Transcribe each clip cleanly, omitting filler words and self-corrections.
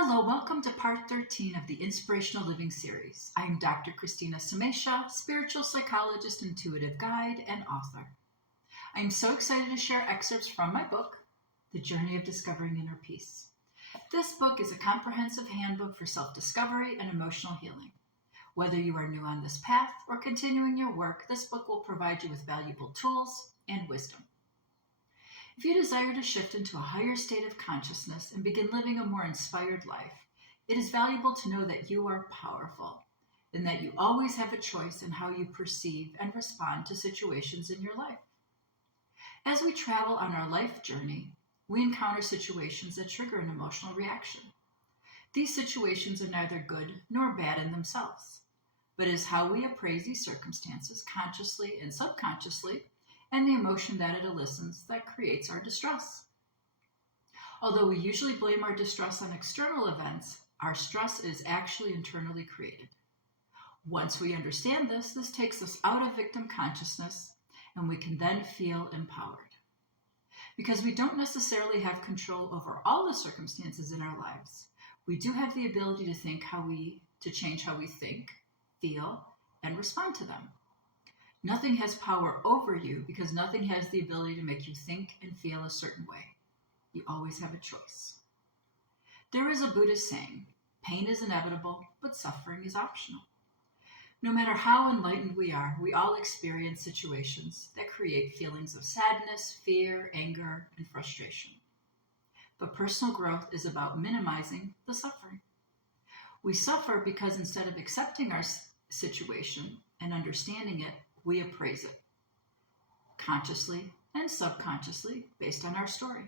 Hello, welcome to part 13 of the Inspirational Living series. I am Dr. Christina Samesha, spiritual psychologist, intuitive guide, and author. I am so excited to share excerpts from my book, The Journey of Discovering Inner Peace. This book is a comprehensive handbook for self-discovery and emotional healing. Whether you are new on this path or continuing your work, this book will provide you with valuable tools and wisdom. If you desire to shift into a higher state of consciousness and begin living a more inspired life, it is valuable to know that you are powerful and that you always have a choice in how you perceive and respond to situations in your life. As we travel on our life journey, we encounter situations that trigger an emotional reaction. These situations are neither good nor bad in themselves, but is how we appraise these circumstances consciously and subconsciously, and the emotion that it elicits that creates our distress. Although we usually blame our distress on external events, our stress is actually internally created. Once we understand this takes us out of victim consciousness, and we can then feel empowered. Because we don't necessarily have control over all the circumstances in our lives, we do have the ability to change how we think, feel, and respond to them. Nothing has power over you because nothing has the ability to make you think and feel a certain way. You always have a choice. There is a Buddhist saying, pain is inevitable, but suffering is optional. No matter how enlightened we are, we all experience situations that create feelings of sadness, fear, anger, and frustration. But personal growth is about minimizing the suffering. We suffer because instead of accepting our situation and understanding it, we appraise it, consciously and subconsciously, based on our story.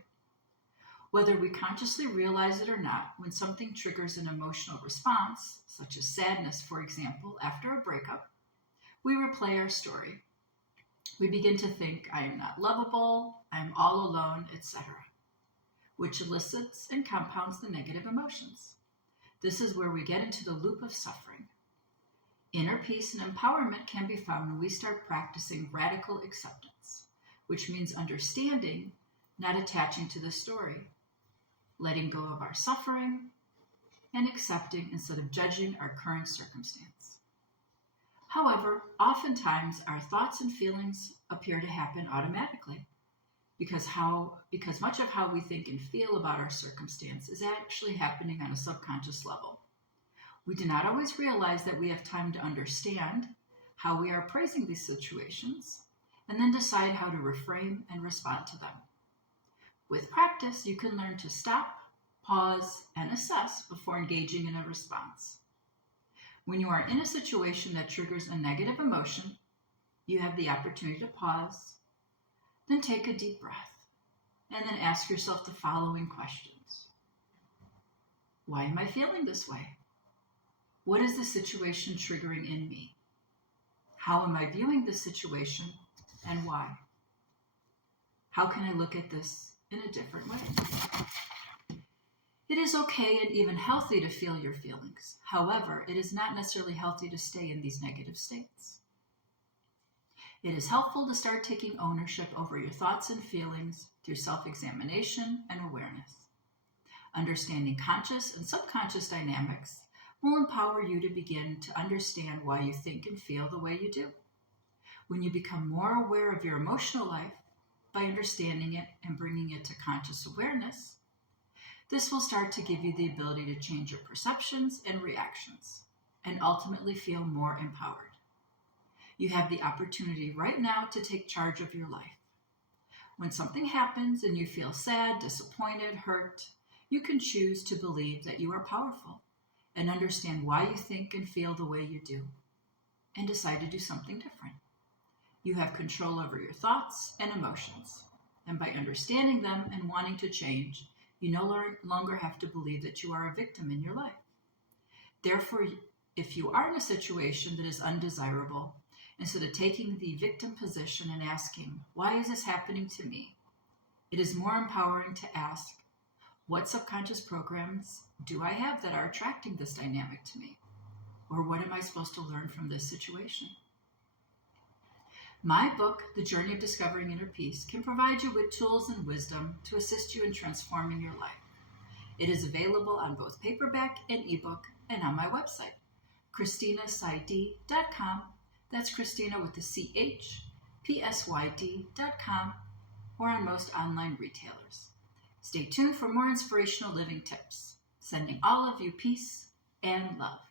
Whether we consciously realize it or not, when something triggers an emotional response, such as sadness, for example, after a breakup, we replay our story. We begin to think, I am not lovable, I am all alone, etc., which elicits and compounds the negative emotions. This is where we get into the loop of suffering. Inner peace and empowerment can be found when we start practicing radical acceptance, which means understanding, not attaching to the story, letting go of our suffering, and accepting instead of judging our current circumstance. However, oftentimes our thoughts and feelings appear to happen automatically because much of how we think and feel about our circumstance is actually happening on a subconscious level. We do not always realize that we have time to understand how we are appraising these situations and then decide how to reframe and respond to them. With practice, you can learn to stop, pause, and assess before engaging in a response. When you are in a situation that triggers a negative emotion, you have the opportunity to pause, then take a deep breath, and then ask yourself the following questions. Why am I feeling this way? What is the situation triggering in me? How am I viewing this situation and why? How can I look at this in a different way? It is okay and even healthy to feel your feelings. However, it is not necessarily healthy to stay in these negative states. It is helpful to start taking ownership over your thoughts and feelings through self-examination and awareness. Understanding conscious and subconscious dynamics will empower you to begin to understand why you think and feel the way you do. When you become more aware of your emotional life by understanding it and bringing it to conscious awareness, this will start to give you the ability to change your perceptions and reactions and ultimately feel more empowered. You have the opportunity right now to take charge of your life. When something happens and you feel sad, disappointed, hurt, you can choose to believe that you are powerful and understand why you think and feel the way you do, and decide to do something different. You have control over your thoughts and emotions, and by understanding them and wanting to change, you no longer have to believe that you are a victim in your life. Therefore, if you are in a situation that is undesirable, instead of taking the victim position and asking, why is this happening to me? It is more empowering to ask, what subconscious programs do I have that are attracting this dynamic to me? Or what am I supposed to learn from this situation? My book, The Journey of Discovering Inner Peace, can provide you with tools and wisdom to assist you in transforming your life. It is available on both paperback and ebook and on my website, ChristinaPsyd.com. That's Christina with the CH, PSYD.com, or on most online retailers. Stay tuned for more inspirational living tips. Sending all of you peace and love.